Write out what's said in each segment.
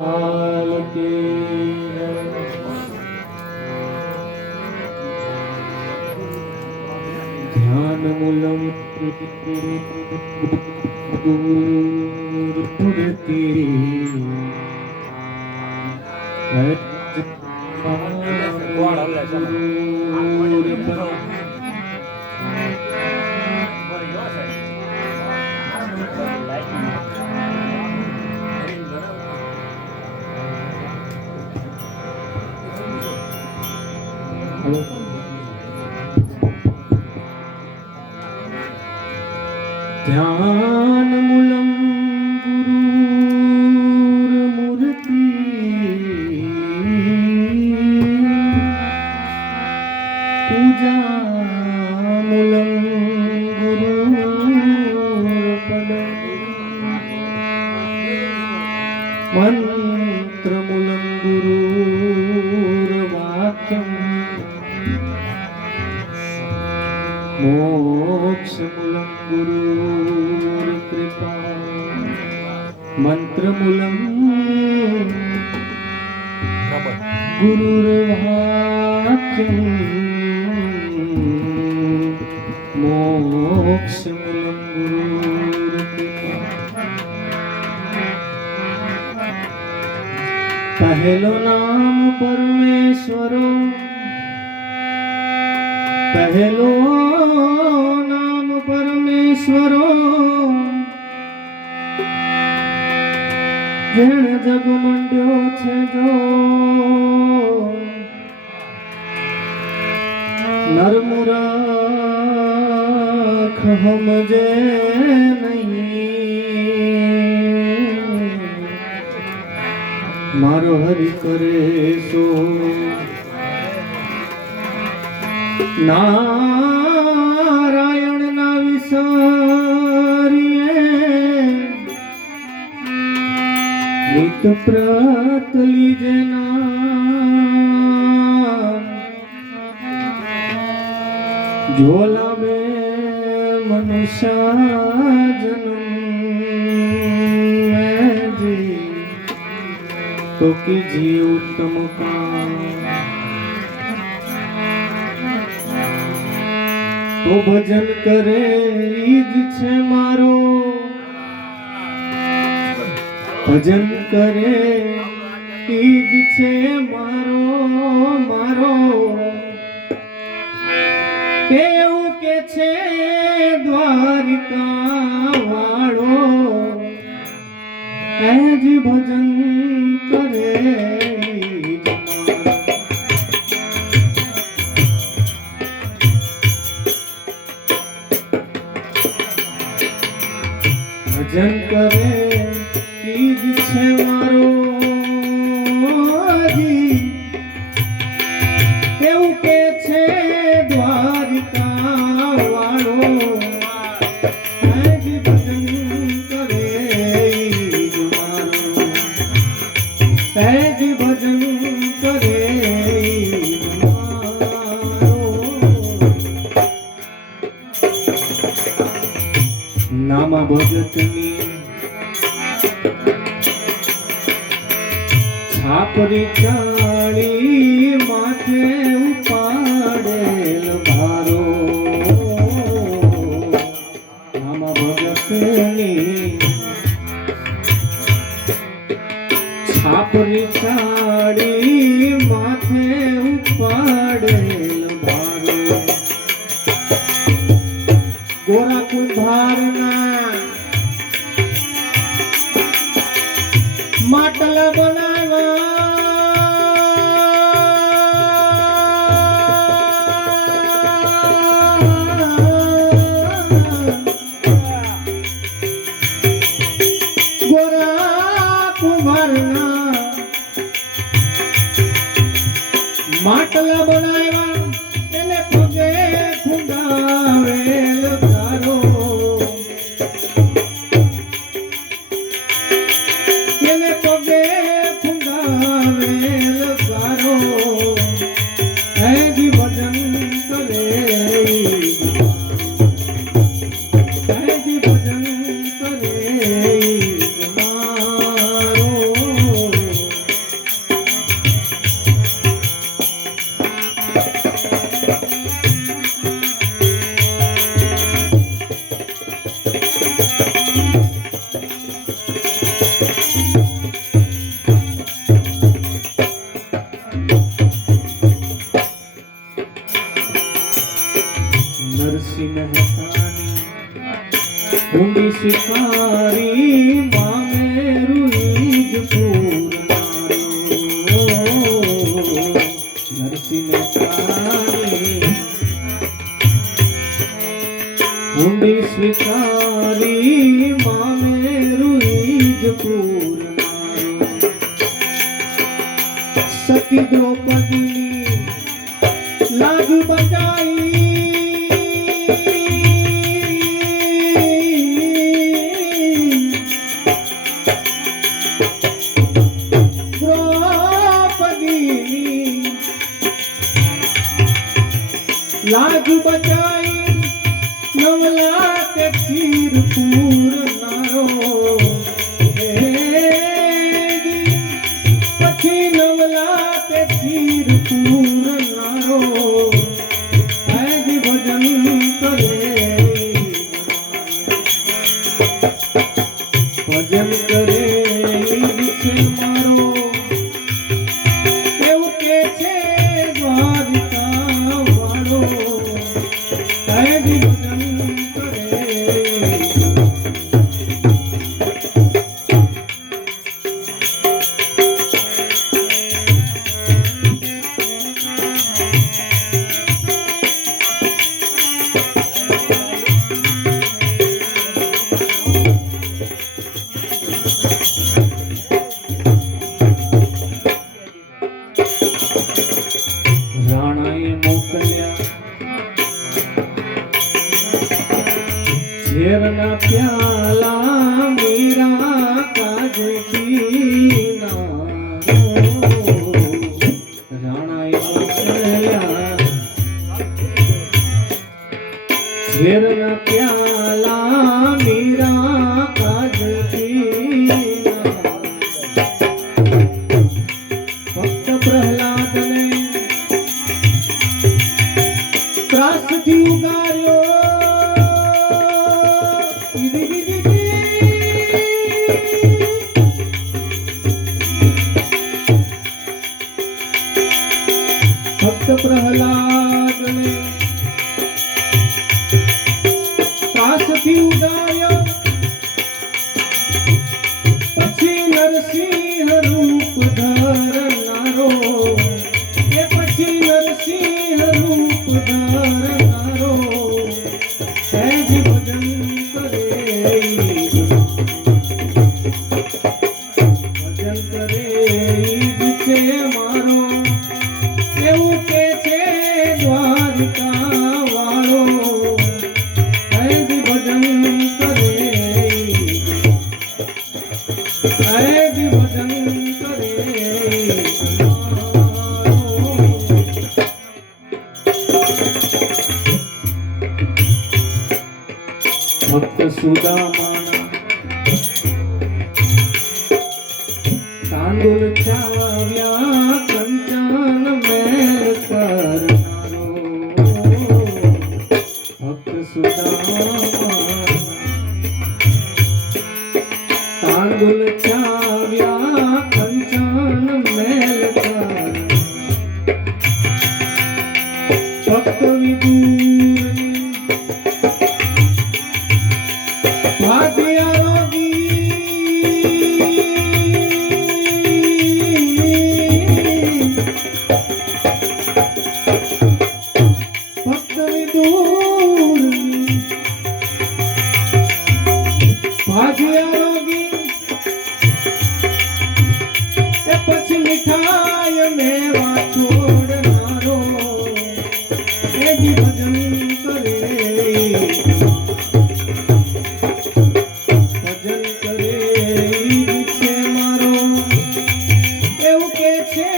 काल के ध्यान मूलम मूर्ति ध्यान मूलम गुरुर्मूर्ति पूजा मूलम गुरुर्पदम मंत्र मूलम गुरुर्वाक्यम मोक्ष मूलम गुरुर्कृपा मंत्र मूलम गुरुर्वाक्यम मोक्ष मूलम गुरुर्कृपा। पहलो नाम परमेश्वरो पहलो नाम परमेश्वरो જેણ જગ મંડ્યો છે જો નરમુરાખ હમજે નહીં મારો હરિ કરે સો નારાયણ ના વિસારીએ નિત પ્રત લીજે નામ ઝોલા મે મનુષ્ય જન્મ મેં જી તો કીજીએ ઉત્તમ કામ તો ભજન કરે ઈજ છે મારો ભજન કરે ઈજ છે મારો મારો કેવું કે છે દ્વારિકા વાળો એ જ ભજન કરે ભજન કરે ઈજ છે મારો જી એવું કે છે દ્વારિકા વાળો આજ ભજન કરે ઈજ મારો આજ ભજન કરે ઈજ મારો નામા ભગતની છાપરી ચાળી માથે ઉપાડેલ ભારો નામા ભગતની છાપરી ચાળી માથે ઉપાડેલ ભારો ગોરા કુંભારના માટલા બનાવ્યા ગોરા કુંભારના માટલા બનાવ્યા એને પગે ખુંડાવેલ તારો એને પગે ખુંડાવેલ તારો હે જી ભજન કરે હે જી ભજન કરે મારો શિકારી મામેરું ઈજ પૂરનારો નરસિંહ ઊંડી સ્વીકારી મામેરું ઈજ પૂરનારો સતી દ્રૌપદીની લાજ બચાઈ लाज बचाई नवला के खीर पूरनारो પછી નવલા કે ખીર પૂરનારો આજ ભજન કરે ભજન કરે છે મારો એવું કે છે દ્વારિકા વાળો આજ ભજન કરે રાણાએ મોકલ્યા ઝેરના પ્યાલા મીરા કાજે પીનારો રાણાએ મોકલ્યા ઝેરના પ્યાલા મીરા કાજે પીનારો ભક્ત પ્રહલાદને ત્રાસથી ઉગાર્યો ભક્ત પ્રહલાદને ત્રાસથી ઉગાર્યો પછી નરસિંહ રૂપ ધરનારો એ પછી નરસિંહ રૂપ ધરનારો સહેજ ભજન કરે ભજન કરે ઈજ છે મારો એવું કે છે દ્વારિકા વાળો સહેજ ભજન કરે સહેજ ભજન કરે ભક્ત સુદામાના તાંદુલ ચાવ્યા કંચન મેલ કરનારો ભક્ત સુદામાના તાંદુલ ચાવ્યા કંચન મેલ કરનારો ભક્ત વિદુરની પછી મીઠાઈ મેવા છોડનારો એ ભજન કરે ભજન કરે ઈજ છે મારો એવું કે છે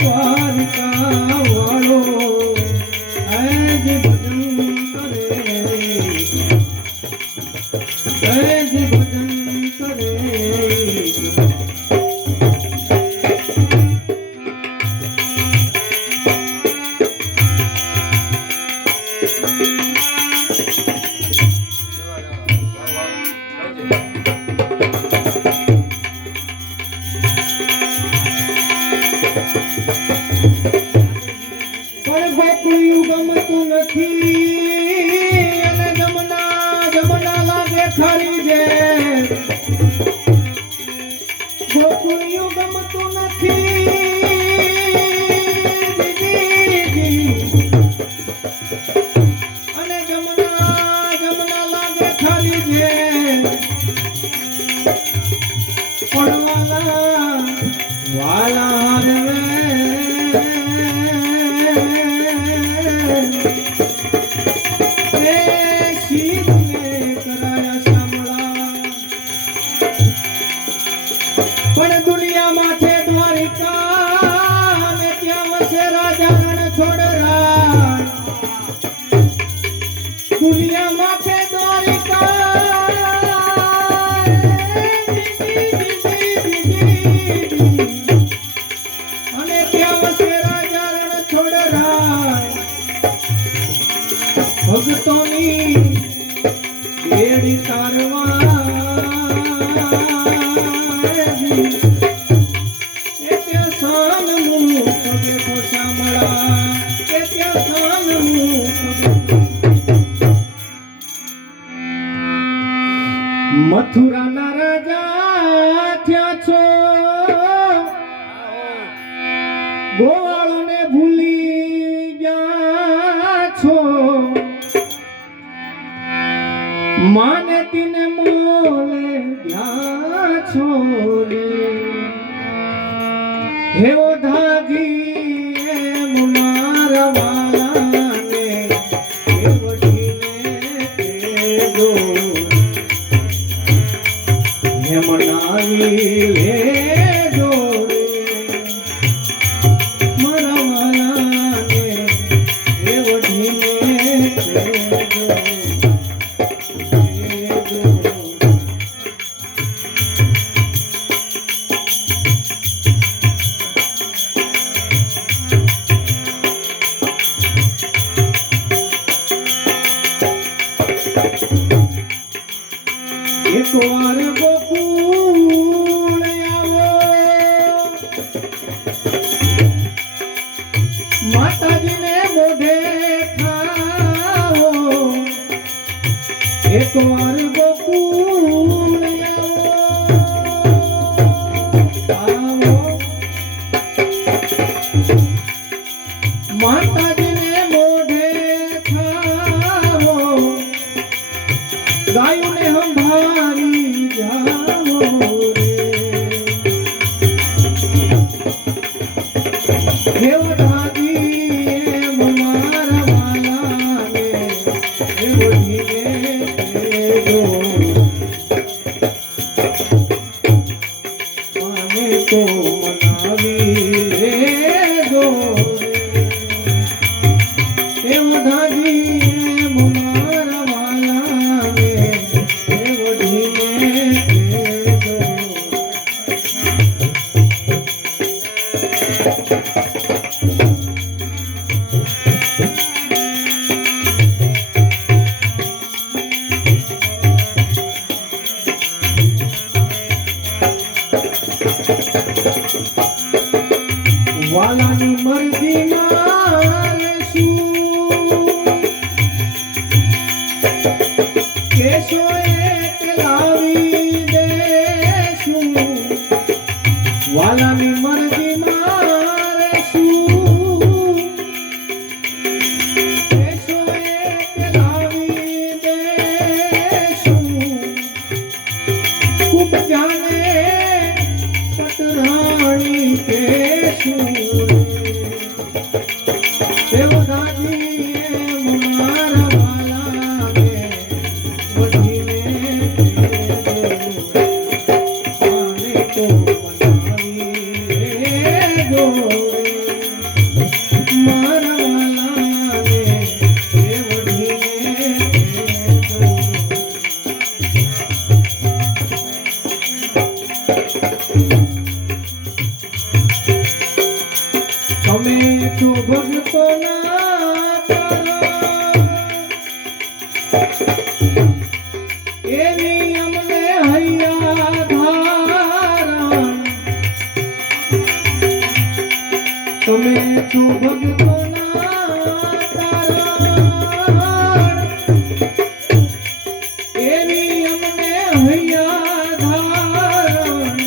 દ્વારકા વાળો આજ ભજન કરે આજ ભજન કરે પણ ગોકળિયું ગમતું નથી અને જમના લાગે ખરી જે ગમતું નથી અને જમના લાગે ખાલી છે પડવાલા વાલા રે પણ દુનિયા માથે દ્વારિકા ને ત્યાં વસે રાજા રણ છોડરા દુનિયા માથે દ્વારિકા અને ત્યાં વસે રાજા રણ છોડરા ભક્તોની બેડી તારવા મથુરાના રાજા થયા છો ગોવાળોને ભૂલી ગયા છો માને તીને મોલે ગયા છો રે હે ઓધાજી એમ મારા વાલાને હે વઢીને કેજો હે મનાવી લેજો મારા વાલાને હે વઢીને કેજો એક વાર ગોકુળ આવો માતાજીને મોઢે ખાવો એક વાર ગોકુળ આવો માતાજીને મોઢે ખાવો ગાયોને સંભાળી જાઓ રે દેવતાજી મારા વાલાને વઢીને કેજો માને તો મનાવી લેજો દેવતાજી મારા વાલાને વઢીને કેજો વાલાની મરજી મારે શું કેશો એક લાવી દેશું વાલાની મરજી મારે શું કેશો એક લાવી દેશું ખૂબ જાણે પટરાણી કેશું દેવદાજી મારા વાલાને વઢીને આને તો મનાવી લેજો મારા વાલાને વઢીને તમે છો ભક્તોના એવી અમને હૈયા ધારણ તમે છો ભક્તોના તારણ એવી અમને હૈયા ધારણ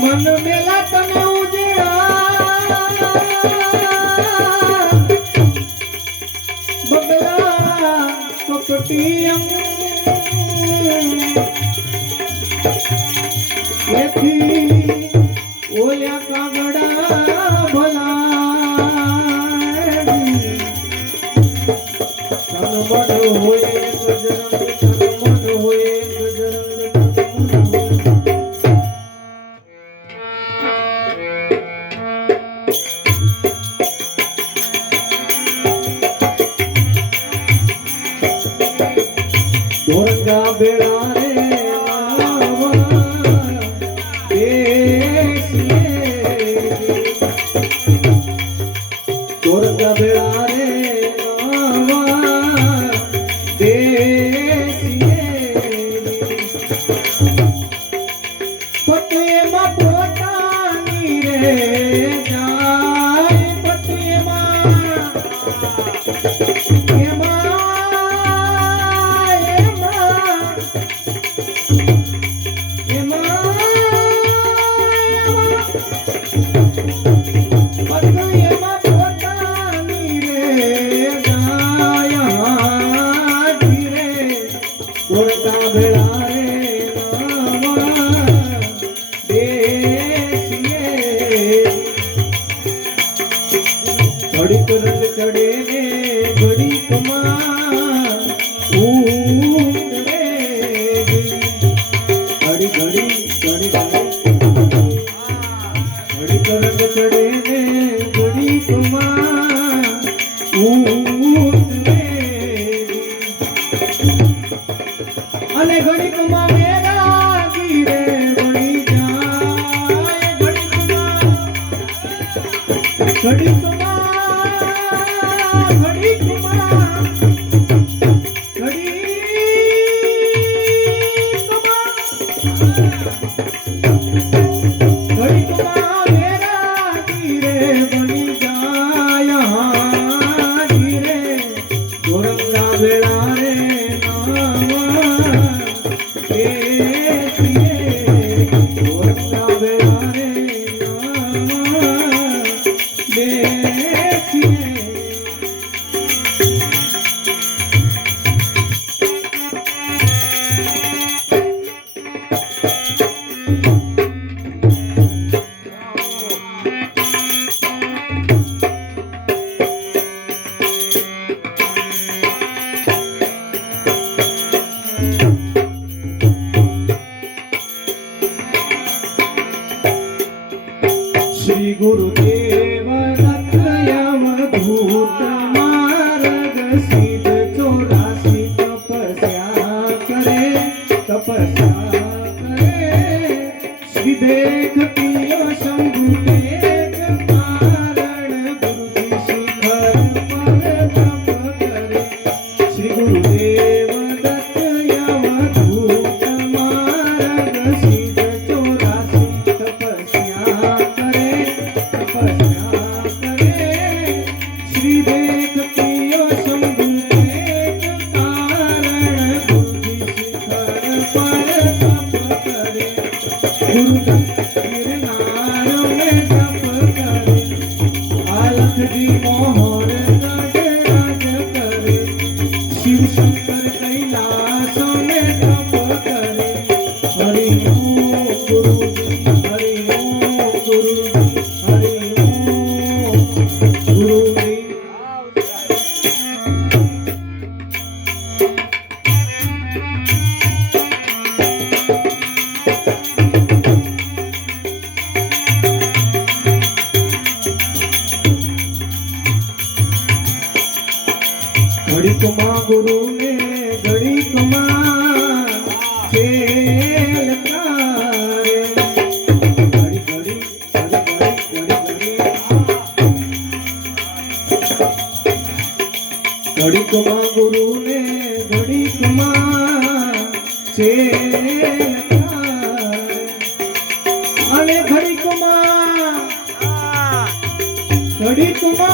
મન મેલા તને ઉજળા બગલા કપટી એથી ઓલ્યા કાગડા ભલા તન મન હોય ગજરંગ તન મન હોય ગજરંગ ગોરંગા બેડા રે ગોરંગા બેડા રે પતિએમાં પોતાની રે જાય પતિએમાં ઘડીક રંગ ચડે ને ઘડીક માં ઊંઘ રે ઘડી ઘડી ઘડી ઘડીક રંગ ચડે ને ઘડીક માં ઊંઘ રે અને ઘડીક માં મેરા ગીરે વળી જાય ઘડીક માં श्री गुरुदेव दत्तयवधूत मार्ग सिद्ध 84 तपस्या करे श्री देखतियो शंभु तेज कारण गुरुजी शिखर पर तप करे श्री गुरुदेव दत्तयवधूत मार्ग सिद्ध 84 तपस्या श्री देखतियो शंभु तेज कारण गुरुजी शिखर पर तप करे गुरु गिरनार में तप करे आलख दी मोहर राज करे शिव शंकर कैलाश में तप करे हरि ओम गुरु हरि ओम गुरु हरि ओम गुरु घड़ीक मां गुरु ने घड़ीक मां खेल करे घड़ी घड़ी घड़ी घड़ी घड़ीक मां गुरु ने घड़ीक मां खेल करे अने घड़ीक मां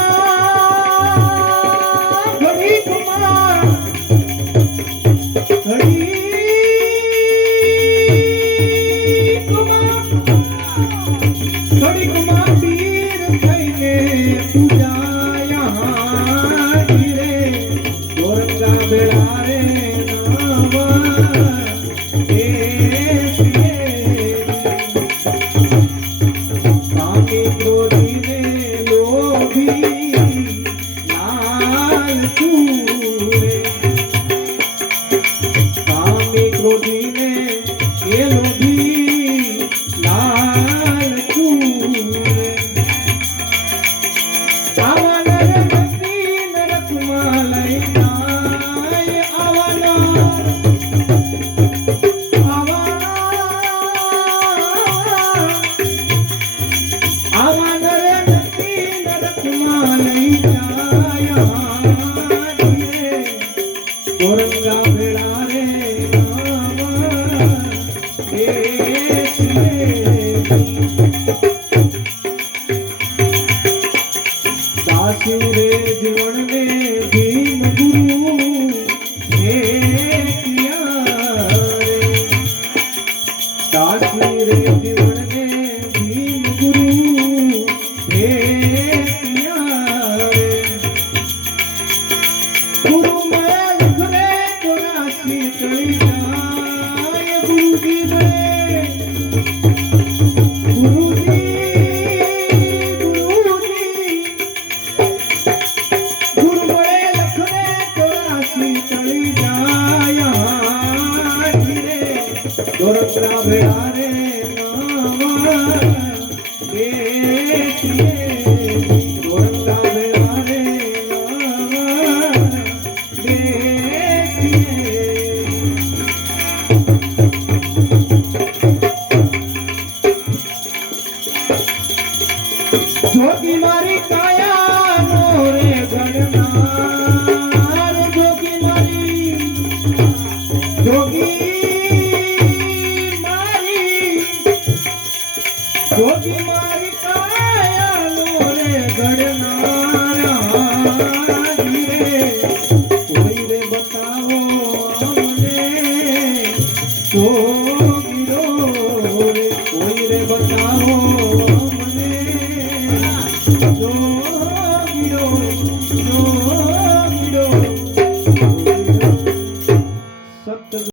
જોગી મારી કાયા નો રે ગણનાર જોગી મારી કાયા નો રે ગણનાર કોઈ રે બતાવો અમને જોગી રો રે